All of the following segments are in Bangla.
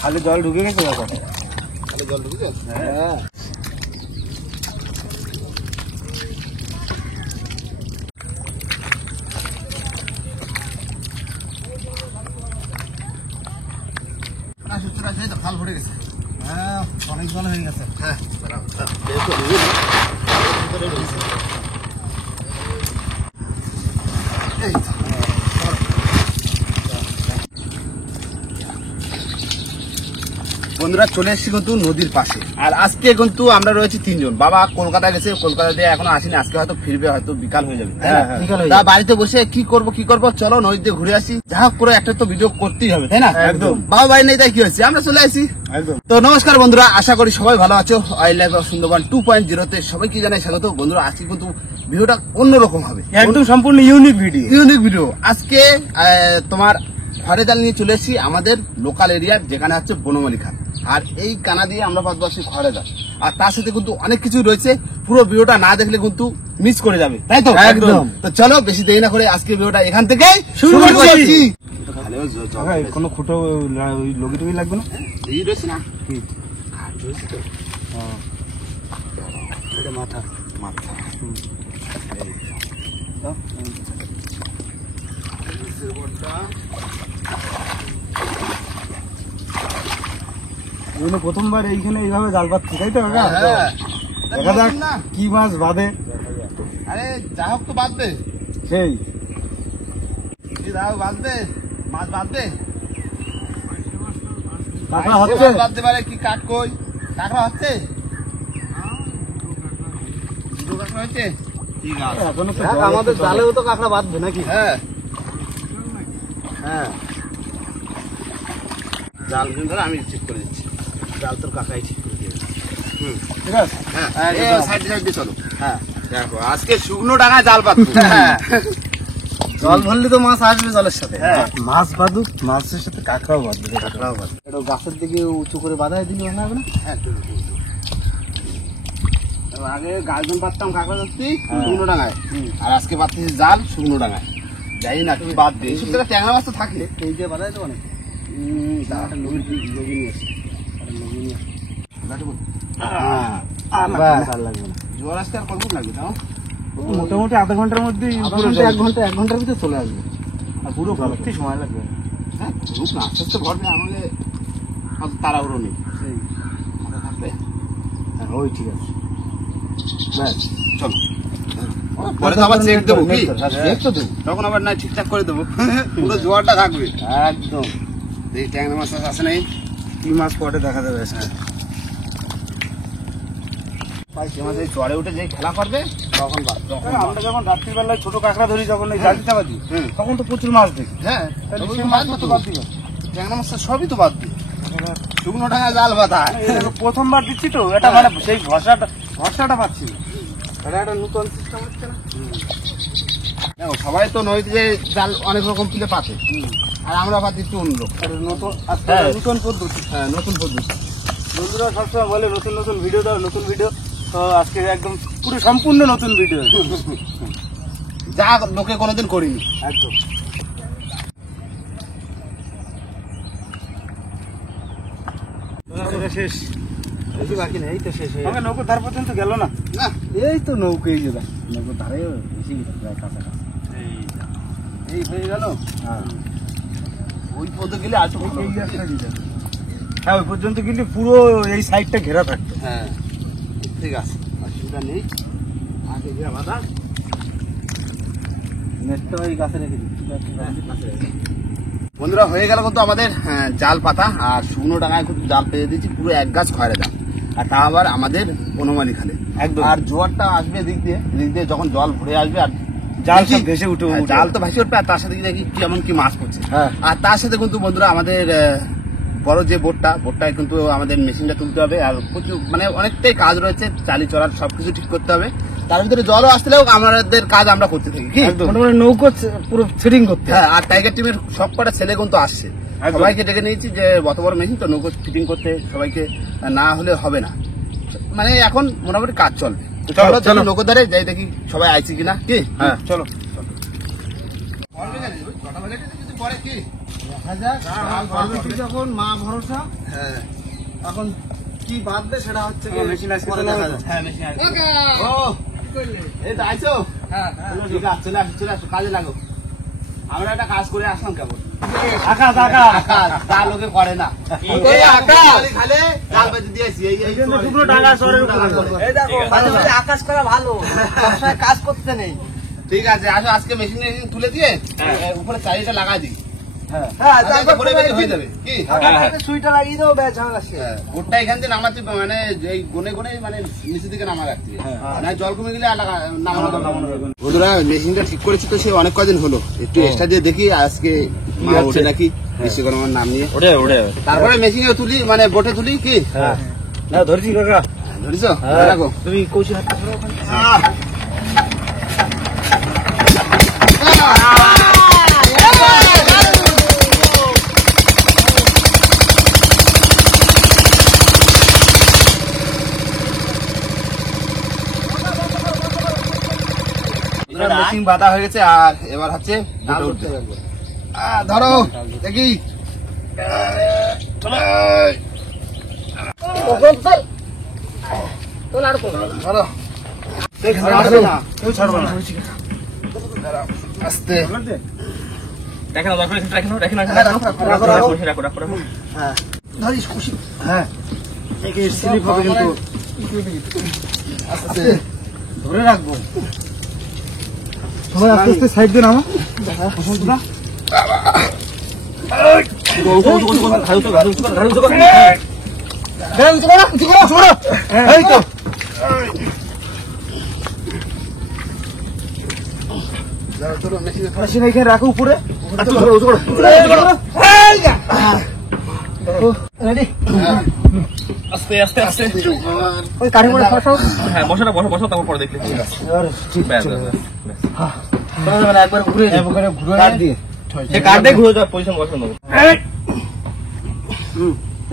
খালি জল ঢুকে গেছে, খালি জল ঢুকে গেছে। হ্যাঁ খাল ভরে গেছে। হ্যাঁ, অনেক জল হয়ে গেছে। হ্যাঁ বন্ধুরা চলে এসেছি কিন্তু নদীর পাশে। আর আজকে কিন্তু আমরা রয়েছি তিনজন। বাবা কলকাতা গেছে, কলকাতা দিয়ে এখনো আসেনি, আজকে হয়তো ফিরবে, হয়তো বিকাল হয়ে যাবে। তা বাড়িতে বসে কি করব চলো নদীতে ঘুরে আসি, যা হোক করে একটা তো ভিডিও করতেই হবে, তাই না? একদম। বাবা বাড়ি নেই, তাই কি হচ্ছে, আমরা চলে আসি। একদম। তো নমস্কার বন্ধুরা, আশা করি সবাই ভালো আছো। ওয়াইল্ড লাইফ অফ সুন্দরবন 2.0 সবাইকে জানাই স্বাগত। বন্ধুরা আজকে কিন্তু ভিডিওটা অন্যরকম হবে, একদম সম্পূর্ণ ইউনিক ভিডিও। আজকে তোমার ঘরে জাল নিয়ে চলে এসেছি আমাদের লোকাল এরিয়ার, যেখানে হচ্ছে বনমালী খাল। আর এই কানা দিয়ে আমরা পাচ্ছি ঘরে জাল, আর তার সাথে কিন্তু অনেক কিছু রয়েছে। পুরো ভিডিওটা না দেখলে কিন্তু মিস করে যাবে, তাই তো? একদম। তো চলো বেশি দেরি না করে আজকে ভিডিওটা এখান থেকে শুরু করছি। হ্যাঁ, কোনো খুঁটো লগি টগি লাগবে না? এই রয়েছে না কি? এটা মাথা প্রথমবার এইখানে এইভাবে জাল পাচ্ছি, তাই তো? হ্যাঁ, দেখা যাক কি মাছ বাঁধে। আরে যা হোক তো বাঁধবে, সেই বাঁধবে, মাছ বাঁধবে, কাঁকড়া হচ্ছে। বাঁধতে পারে কি? কাঠ কই? কাঁকড়া হচ্ছে, কাঁকড়া হচ্ছে। ঠিক আছে, এখনো তো আমাদের জালেও তো কাঁকড়া বাঁধবে নাকি? হ্যাঁ জাল কিন্তু আমি ঠিক করে দিচ্ছি, জাল তোর কাকাই ঠিক করে দিয়েছে। ঠিক আছে। হ্যাঁ সাইড দিয়ে চলো। হ্যাঁ দেখো আজকে শুকনো ডাঙায় জাল পাতবো। জল ভরলে তো মাছ আসবে জলের সাথে। হ্যাঁ। মাছ বাঁধুক, মাছের সাথে কাঁকড়াও বাঁধবে। কাঁকড়াও বাঁধবে। এটা গাছের দিকে উঁচু করে বাঁধাই দিলে না? হ্যাঁ আগে গার্জন পাততাম কাঁকড়া ধরছি হ্যাঁ। শুকনো ডাঙায়, আর আজকে পাততেছি জাল শুকনো ডাঙায়। যাই না কি বাদ দিয়ে এইসব জায়গায় ট্যাংরা মাছ তো থাকে। এই যে বাঁধাই দেবো না? ভালো লাগবে না। জোয়ার আসতে আর কতক্ষণ লাগবে তাও? মোটামুটি আধা ঘন্টার মধ্যে, এক ঘন্টার ভিতরে চলে আসবে। আর পুরো ভর্তি সময় লাগবে। হ্যাঁ রূপ না আস্তে আস্তে ভরবে, আমাদের অত তাড়াহুড়ো নেই। সেই মাথা থাকবে। হ্যাঁ, ওই ঠিক আছে। ব্যাস চলো, পরে তো আবার চেক দেবো কি? চেক তো দেবো। তখন আবার না ঠিকঠাক করে দেবো, পুরো জোয়ারটা থাকবে একদম। এই ট্যাংরা মাছ আছে নাই, কি মাছ পরে দেখা যাবে। মাছ এই চড়ে উঠে যে খেলা করবে তখন আমরা যখন রাত্রিবেলায় ছোট কাঁকড়া ধরি, যখন এই জাল দিতে পারি, তখন তো প্রচুর মাছ দেখি। হ্যাঁ তাহলে ওই সেই মাছ মাছ তো তো বাদ দিবে। ট্যাংরা মাছ সবই তো বাদ দিই, শুকনো ডাঙা জাল বাঁধা। প্রথমবার দিচ্ছি তো, এটা মানে সেই ভরসাটা পাচ্ছি না। এটা একটা নতুন সিস্টেম হচ্ছে না? দেখো সবাই তো নদীতে যে জাল অনেক রকম তুলে পাতে, আর আমরা পাতি একটু অন্য নতুন হ্যাঁ। নতুন পদ্ধতি। হ্যাঁ নতুন পদ্ধতি। বন্ধুরা সবসময় বলে নতুন নতুন ভিডিও দাও, নতুন ভিডিও। তো আজকে একদম পুরো সম্পূর্ণ নতুন ভিডিও, যা লোকে কোনোদিন করিনি। একদম। শেষ, বেশি বাকি নেই, এই তো শেষ। আমাকে নৌকোর ধার পর্যন্ত গেল না। না এই তো নৌকো, এই যে নৌকোর ধারে বেশি প্রায় কাছাকাছি। এই হয়ে গেল। হ্যাঁ, ওই পথে গেলে আছে হ্যাঁ, ওই পর্যন্ত কিন্তু পুরো এই সাইডটা ঘেরা থাকতো। হ্যাঁ ঠিক আছে, অসুবিধা নেই। আগে গিয়ে বাধা নেটটা ওই গাছে রেখে দিচ্ছি। বন্ধুরা হয়ে গেল কিন্তু আমাদের জাল পাতা, আর শুকনো ডাঙায় কিন্তু জাল পেয়ে দিয়েছি পুরো এক গাছ খয়রা জাল, আর তা আবার আমাদের বনমালী খালে একদম। আর জোয়ারটা আসবে দিক দিয়ে যখন জল ভরে আসবে, আর জাল দেখি, সব ভেসে উঠে জাল তো ভেসে উঠবে, আর তার সাথে দেখি কেমন কি মাছ পড়ছে। হ্যাঁ। আর তার সাথে কিন্তু বন্ধুরা আমাদের বড় যে বোটটায় কিন্তু আমাদের মেশিনটা তুলতে হবে, আর প্রচুর মানে অনেকটাই কাজ রয়েছে, চালি চলার সবকিছু ঠিক করতে হবে। তার ভিতরে জলও আসলেও আমাদের কাজ আমরা করতে থাকি কি নৌকো পুরো সেটিং করতে। হ্যাঁ, আর টাইগার টিমের সব কটা ছেলে কিন্তু আসছে, সবাইকে ডেকে নিয়েছি যে অত বড় মেশিন তো নৌকো ফিটিং করতে সবাইকে না হলে হবে না, মানে এখন মোটামুটি কাজ চলবে। চলো চলো নৌকো ধারে যাই দেখি সবাই আইছি কিনা কি। হ্যাঁ চলো। যখন মা ভরসা, হ্যাঁ এখন কি বাঁধবে সেটা হচ্ছে মেশিন আজকে পরে চলে দেখা আসবে। যাবে। হ্যাঁ মেশিন আসবে। ও এই তো আইছো? হ্যাঁ ঠিক আছে, চলে আসো কাজে লাগো। আমরা একটা কাজ করে আসলাম কেবল। আকাশ কাজ যা লোকে করে না। করে আকাশ? খালে জাল বেঁধে দিয়েছি। এই শুকনো টাকা চরের উপরে। এই দেখো মাঝে মাঝে আকাশ করা ভালো, সবসময় কাজ করতে নেই। ঠিক আছে, আসো আজকে মেশিন তুলে দিয়ে উপরে চারিটা লাগাই দিই। হ্যাঁ হ্যাঁ তারপর পরে বেরিয়ে হয়ে যাবে কি? সুইটা লাগিয়ে দেবো, ব্যাস ঝামেলা শেষ। ভুট্টা এখান থেকে নামাতে মানে এই গনে গনে মানে নিচের দিকে নামা রাখতে হবে। না জল কমে গেলে আর নামানো যাবে না। বন্ধুরা মেশিনটা ঠিক করেছি তো সে অনেক কদিন হলো, একটু এক্সট্রা দিয়ে দেখি আজকে মা হচ্ছে নাকি বিশ্বকর্মার নাম নিয়ে। ওরে তারপরে মেশিনে তুলি মানে বোটে তুলি কি হ্যাঁ না ধরছি কাকা ধরিস? রাখো তুমি কৌশি হাতটা ধরো ওখানে। মেশিন বাঁধা হয়ে গেছে আর এবার হচ্ছে বোটে উঠতে হবে। ধরো দেখি ধরো আসবে না, কেউ ছাড়বে না। আস্তে দেখেন দরকার রাখেন রাখেন রাখো। ধরিস খুশি হ্যাঁ একে স্লিপ হবে কিন্তু আস্তে ধরে রাখবো। সবাই আস্তে আস্তে সাইড দিয়ে নামো। এই তো চলো মেশিনে মেশিন এখানে রাখো উপরে। রেডি? আস্তে আস্তে আস্তে ওই কাঠি করে বসাও। হ্যাঁ বসাটা বসো তারপর পরে দেখতে ব্যাস একবার ঘুরে কাঠ দিয়ে সে কাট দিয়ে ঘুরে যাওয়ার পজিশন বসানো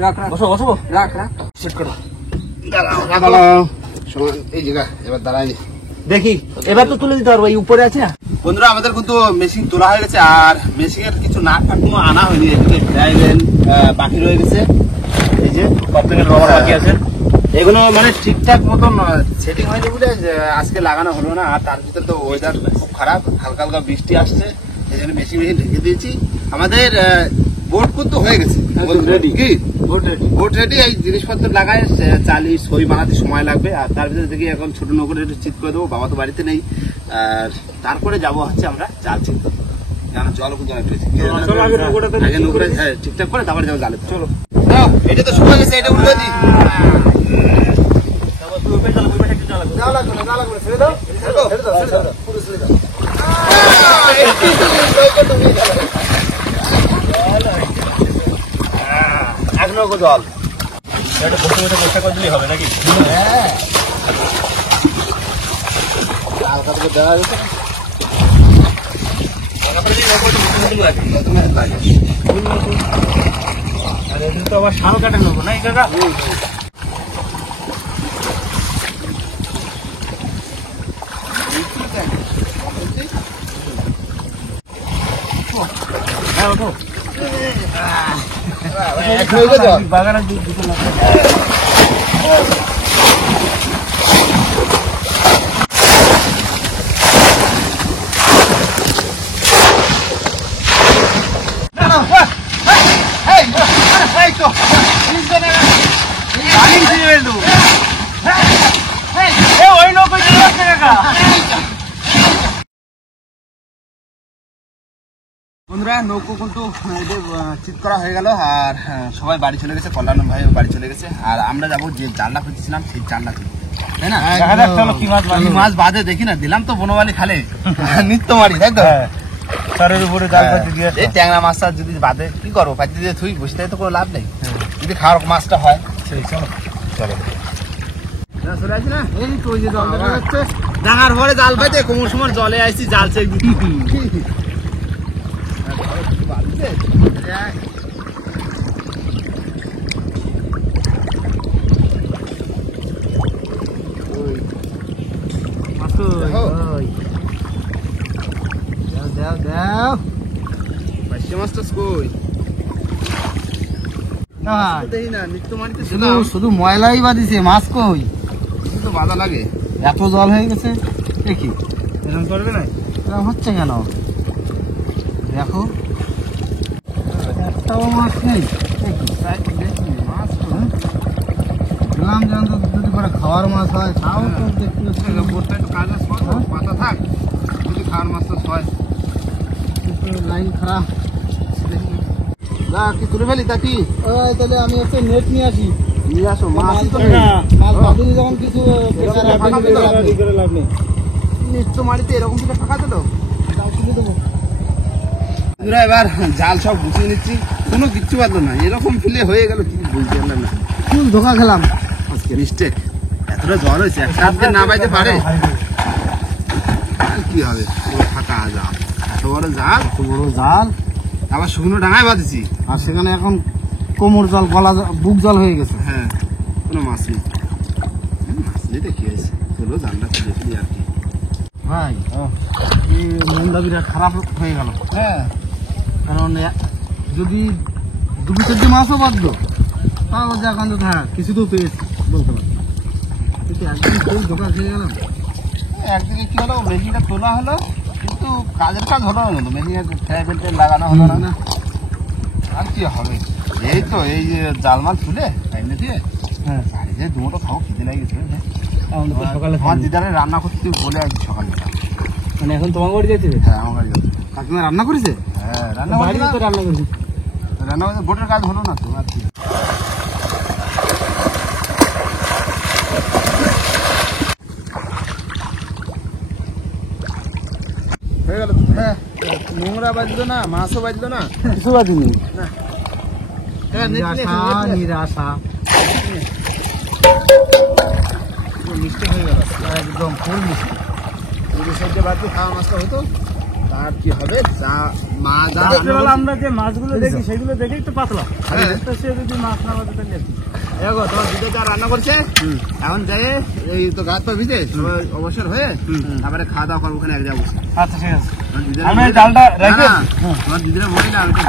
রাখ বসো বসো রাখ সেট করো। দাঁড়াও সমান এই জায়গা এবার দাঁড়ায়নি। দেখি এবার তো তুলে দিতে পারবো, এই উপরে আছে। বন্ধুরা আমাদের কিন্তু মেশিন তোলা হয়ে গেছে আর মেশিনের কিছু নাট ফাট কোনো আনা হয়নি, এখানে ড্রাইভেন বাকি রয়ে গেছে। এই যে কপ্লিংয়ের রবার বাকি আছে এগুলো মানে ঠিকঠাক মতন সেটিং হয়নি বলে আজকে লাগানো হলো না। আর তার ভিতরে তো ওয়েদার খুব খারাপ, হালকা হালকা বৃষ্টি আসছে, এই জন্য মেশিন ঢেকে দিয়েছি। আমাদের বোট কিন্তু হয়ে গেছে রেডি। কি বোট রেডি? এই জিনিসপত্র লাগায় চালি সই বানাতে সময় লাগবে। আর তার ভিতরে দেখি এখন ছোট নৌকো একটু চিট করে দেবো, বাবা তো বাড়িতে নেই। আর তারপরে যাবো হচ্ছে আমরা জাল চিনতে, কারণ জল কিন্তু অনেক বেশি। আগে নৌকোটা ঠিকঠাক করে তারপরে যাবো জালে। চলো এটা তো শুকিয়ে গেছে, এটা উল্টে দিই। এখনো জল এটা বসে বসে চেষ্টা করে দিলেই হবে নাকি হালকা করে দেওয়া গেছে। আর এদিন তো আবার শাল কাটে নেবো নাই কাকা? হ্যাঁ ওঠো। বাগানের দুটো লাগবে। বন্ধুরা নৌকো কিন্তু এদের চিট করা হয়ে গেল আর সবাই বাড়ি চলে গেছে, কল্যাণ ভাই বাড়ি চলে গেছে। আর আমরা যাবো যে জালটা খুঁজছিলাম সেই জালটা খুঁজবো, তাই না? কি মাছ কি মাছ বাদে দেখি না, দিলাম তো বনবালি খালে নিত্য মারি, তাই তো? তারের উপরে জাল পাতি দিয়ে এই ট্যাংরা মাছটা যদি বাদে কি করবো, পাতি দিয়ে থুই বসে তো কোনো লাভ নেই। যদি খাওয়ার মাছটা হয় চলো চলে আসি না, এই তো ওই যে জল দেখা যাচ্ছে। ডাঙার ভরে জাল পাইতে কোমর সময় জলে আসছি, জাল চেক দিচ্ছি। মাছটা কই? দেখি না নিত্য মাটিতে শুধু শুধু ময়লাই বাদিছে, মাছ কই? তো বাধা লাগে। এত জল হয়ে গেছে দেখি। এরকম করবে না? এরকম হচ্ছে কেন? দেখো একটাও মাছ নেই। মাছ তো বললাম যে অন্তত যদি করে খাওয়ার মাছ হয়, তাও তো দেখতে পাচ্ছি না। বোটটা একটু কাজ আছে, পাতা থাক যদি খাওয়ার মাছ তো হয়। কিন্তু লাইন খারাপ। যা কি তুলে ফেলি তা কি তাহলে আমি একটা নেট নিয়ে আসি। নিয়ে আসো, মাছ তো মাছ বাঁধিনি যখন কিছু পেশার এরকম ফাঁকা পেলে লাভ নেই। লাভ নেই। নিত্য মাটিতে এরকম থেকে ফাঁকা দিল। তাও তুলে দেবো। বন্ধুরা এবার জাল সব গুছিয়ে নিচ্ছি, কোনো কিচ্ছু পারলো না, এরকম ফিলে হয়ে গেল কি বলতে পারলাম না। ফুল ধোকা খেলাম আজকে মিস্টেক, এতটা জল হয়েছে একটা হাতে না পাইতে পারে আর কি হবে, পুরো ফাঁকা জাল, এত বড় জাল, এত বড় জাল, আবার শুকনো ডাঙায় বাঁধেছি। আর সেখানে এখন কোমর জল, গলা বুক জল হয়ে গেছে। হ্যাঁ, কোনো মাছ নেই। মাছ নেই দেখি হয়েছে, চলো জালটা খুলে ফেলি আর কি। ভাই এই মনটা বিরাট খারাপ হয়ে গেল। হ্যাঁ, কারণ যদি 2-4 মাছও বাঁধলো তাহলে যে এখন তো হ্যাঁ কিছু তো পেয়েছি বলতে পারি, কিন্তু একদিন খুব ধোকা খেয়ে গেলাম। একদিকে কি হলো, মেশিনটা তোলা হলো কিন্তু কাজের কাজ হলো না, মেশিনের ফ্যান লাগানো হলো না। আর কি হবে, এই তো এই যে জালমাল তুলে টাইমে দিয়ে হ্যাঁ, বাড়িতে দুটো খাও, খিদে লাগে গেছে। আমাদের তো সকালে আমার দিদারে রান্না করতে বলে আছি সকালবেলা। মানে এখন তোমার বাড়ি যেতে হবে? হ্যাঁ, আমার বাড়ি যাবে। কাকিমা রান্না করেছে? হ্যাঁ, রান্না বাড়িতে তো রান্না করেছে। রান্না করতে বোটের কাজ হলো না তো আর কি। হয়ে গেল। হ্যাঁ, নোংরা বাজলো না, মাছও বাজলো না, কিছু বাদিনি। নিরাশা নিরাশা মিস্টেক হয়ে গেল। একদম ফুল মিষ্টি। যদি সবজি বাদ দিয়ে খাওয়া মাছটা হতো তার কি হবে, যা মা যা রাত্রেবেলা আমরা যে মাছগুলো দেখি সেগুলো দেখেই তো পাতলা। হ্যাঁ। তো সে যদি মাছ না বাঁধে তাহলে কি? দেখো তোমার দিদা যা রান্না করছে, এখন যাই এই তো গাছ পা ভিজে সবাই অবসর হয়ে তারপরে খাওয়া দাওয়া করবো ওখানে এক জায়গায় বসে। আচ্ছা ঠিক আছে। আমার দিদার আমি বলে- জালটা না, রেখে না, তোমার দিদিরা বলি না, আমি তো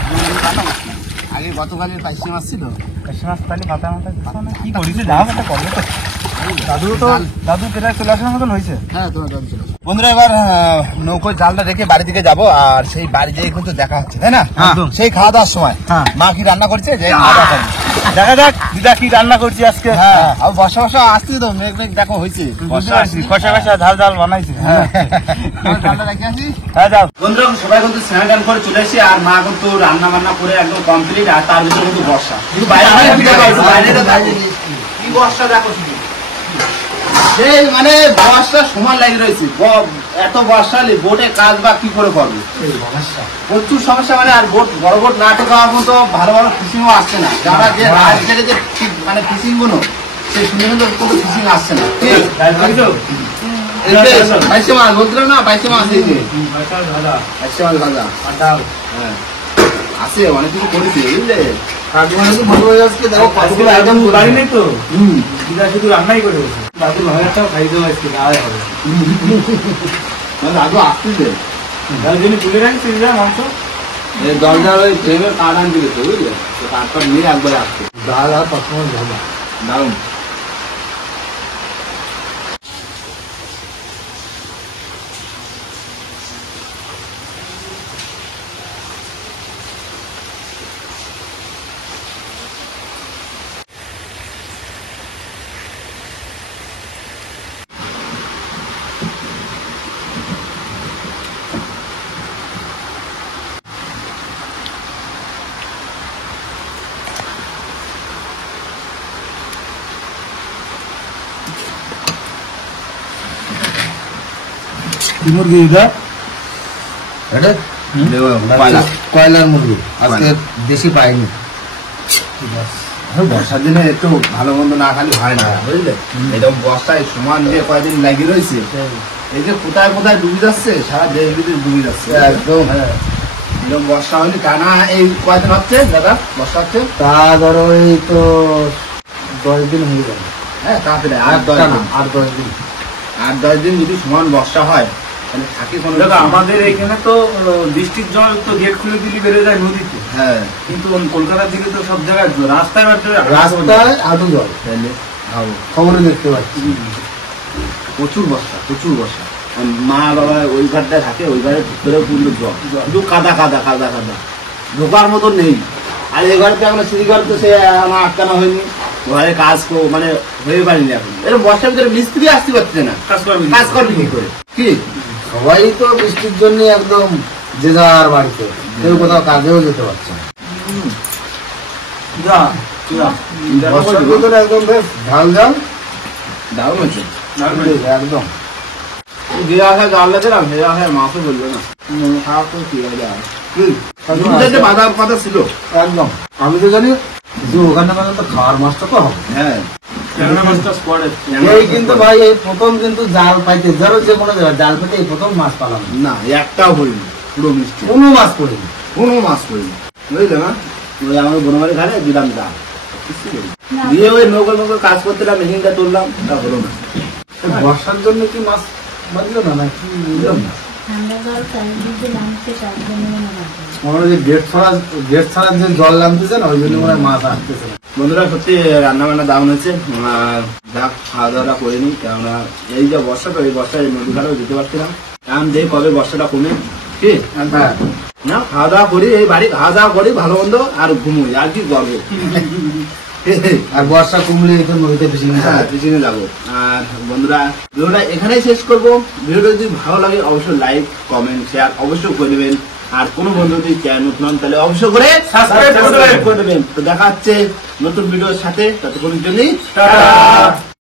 রান্না করছি। আগে গতকালের পাইসি মাছ ছিল, মাছ তাহলে পাতা মাথা কি করিস যাও একটা করবো তো। দাদু প্রায় চলে আসার মতন হয়েছে। হ্যাঁ তোমার দাদু ছিল। বন্ধুরা এবার নৌকোয় জালটা রেখে বাড়ি দিকে যাবো, আর সেই বাড়ি যেয়ে কিন্তু দেখা হচ্ছে, তাই না? একদম। সেই খাওয়া দাওয়ার সময় হ্যাঁ। মা কি রান্না করছে যে খাওয়া দাওয়া করবো। দেখা যাক দিদা কি রান্না করছি আজকে। হ্যাঁ, আর বর্ষা বর্ষা আসছে তো, মেঘ মেঘ দেখো হয়েছে। কষা কষা ঝাল ঝাল বানাইছে। হ্যাঁ, জালটা রেখে আসি। হ্যাঁ যাও। বন্ধুরা সবাই কিন্তু স্নান টান করে চলে এসেছি, আর মা কিন্তু রান্না বান্না করে একদম কমপ্লিট, আর তার ভিতরে কিন্তু বর্ষা, কিন্তু বাইরে কি বর্ষা দেখো শুধু, সেই মানে বর্ষা সমান লাগে রয়েছে। এত বর্ষা হলে বোটে কাজ বা কি করে করবে, প্রচুর সমস্যা। মানে আর বোট বড় বোট না টেকার মতো ভালো ভালো ফিশিংও আসছে না। যারা যে রাত জেগে যে মানে ফিশিং গুলো, সেই শুনে কিন্তু কোনো ফিশিং আসছে না। বাইশে মাছ বলছিলাম না, বাইশে মাছ এই যে বাইশে মাছ ভাজা, হ্যাঁ আছে, অনেক কিছু করেছে বুঝলে। দেখো কতগুলো আইটেম বাড়ি নেই তো। দিদা শুধু রান্নাই করে বসে। দাদুর ভাইটাও খাই দেবো আজকে, দাওয়াই হবে। দাদু আসতেছে, দাদুর জন্য তুলে রাখছি দিদা মাংস। দরজার ওই ফ্রেমের কাঠ আনতে গেছে বুঝলে, তো কাঠটা নিয়ে একবারে আসছে। দাদা সবসময় ভালো। দারুন। মুরগি দিদা এটা কয়লার মুরগি, আজকে দেশি পাইনি। বর্ষার দিনে একটু ভালো মন্দ না খালি হয় না বুঝলে, এরকম বর্ষায় সমান দিয়ে কয়দিন লাগিয়ে রয়েছে, এই যে কোথায় কোথায় ডুবে যাচ্ছে, সারা দেশ বিদেশ ডুবে যাচ্ছে একদম। হ্যাঁ, এরকম বর্ষা হয়নি টানা এই কয়দিন হচ্ছে দাদা বর্ষা হচ্ছে। তা ধরো এই তো 10 দিন হয়ে যাবে। হ্যাঁ, তাড়াতাড়ি 8-10 দিন, 8-10 দিন। 8-10 দিন যদি সমান বর্ষা হয় মানে থাকে কোনো দেখো আমাদের এখানে তো বৃষ্টির জল তো গেট খুলে দিলে বেড়ে যায় নদীতে, হ্যাঁ কিন্তু কলকাতার দিকে তো সব জায়গায় রাস্তায় রাস্তায় আটু জল তাহলে ভালো খবরে দেখতে পাচ্ছি। প্রচুর বর্ষা আর মা বাবা ওই ঘরটায় থাকে, ওই ঘরের ভিতরে পূর্ণ জল, শুধু কাদা ঢোকার মতো নেই। আর এই ঘরে তো আমরা সিঁড়ি ঘর তো সে আমার আটকানো হয়নি, ঘরে কাজ মানে হয়ে পারিনি এখন। এরকম বর্ষার ভিতরে মিস্ত্রি আসতে পারছে না, কাজ করবে কি করে? কি সবাই তো বৃষ্টির জন্য একদম যে যার বাড়িতে, কেউ কোথাও কাজেও যেতে পারছে না। বর্ষার ভিতরে একদম বেশ ঝাল দারুণ হচ্ছে একদম। যে আসা জাল লাগে না, ভেজা আসা মাছও বলবে না, খারাপ তো কি হবে আর বাধা পাতা ছিল একদম। আমি তো জানি যে ওখানে মানে তো খাওয়ার মাছটা তো হবে। হ্যাঁ এই কিন্তু ভাই এই প্রথম কিন্তু জাল পাইতে ধরো যে কোনো জায়গায় জাল পেতে এই প্রথম মাছ পালাম, না একটাও হয়নি, পুরো মিষ্টি কোনো মাছ পড়েনি। বুঝলে না? ওই আমাদের বনমারি ঘাটে দিলাম জাল, দিয়ে ওই নৌকর কাজ করতে মেশিনটা তুললাম, তা হলো না। বর্ষার জন্য কি মাছ বাঁধলো না নাকি বুঝলাম না। মনে হয় যে গেট ছাড়ার যে জল নামতেছে না, ওই জন্য মনে হয় মাছ আসতেছে না। বন্ধুরা সত্যি রান্না বান্না দারুণ হয়েছে, যা খাওয়া দাওয়াটা করে নি, কেননা এই যে বর্ষা, তো এই বর্ষায় নদী ঘাটেও যেতে পারছিলাম। এখন দেখি কবে বর্ষাটা কমে, কি না খাওয়া দাওয়া করি, এই বাড়ি খাওয়া দাওয়া করি ভালো মন্দ, আর ঘুমোই, আর কি করবো। আর বর্ষা কমলে তো নদীতে ফিশিং ফিশিংয়ে যাবো। আর বন্ধুরা ভিডিওটা এখানেই শেষ করবো। ভিডিওটা যদি ভালো লাগে অবশ্যই লাইক কমেন্ট শেয়ার অবশ্যই করে দেবেন। আর কোনো বন্ধু যদি চ্যানেল নতুন হন তাহলে অবশ্যই করে সাবস্ক্রাইব করে দেবেন। তো দেখা হচ্ছে নতুন ভিডিওর সাথে, ততক্ষণের জন্যই টাটা।